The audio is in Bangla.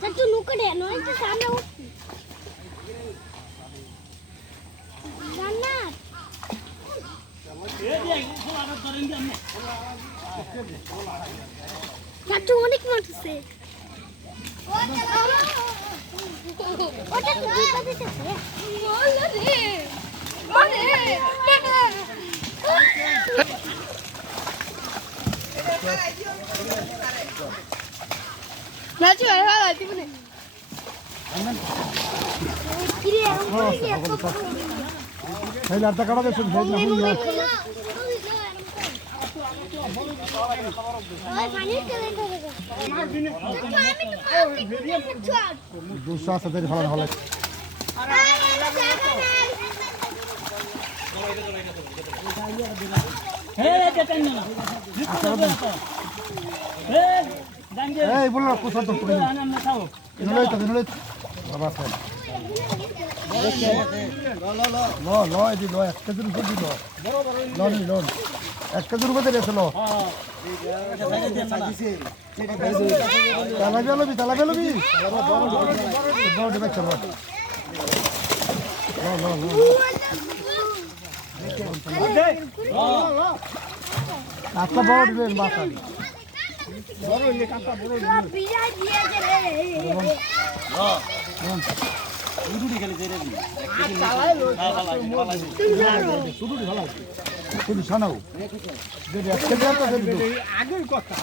চাচু নুকে দে নয় তো সামনে উঠছি জান্নাত চাচু অনেক মারছে ওটা তো দিতে দিতেছে বল রে ওরে নাচি আর হালা দিবনে কিরে এই লাটটা কাটা দেন সেই না হুইয়া ওই পানি চলে যাবে আমি তো দুশো আছে দেরি ভালো ভালো এই বল না কোথা তো পড়ে ইনলাই তো বাবা স্যার ল এদি ল 1 কেজি রুপে দিল লোন 1 কেজি রুপে দিয়ে ছিল তালা বেলবি বড় দেবে চলো আচ্ছা বড় দিবেন বাসা বড় হইলে কাঁচা বড় হইলে বিড়া দিয়ে গেলে উড়ুড়ি খালি জেরে দি চালাই লো শুধু ভালো শুধু শোনাও যদি একটা আগের কথা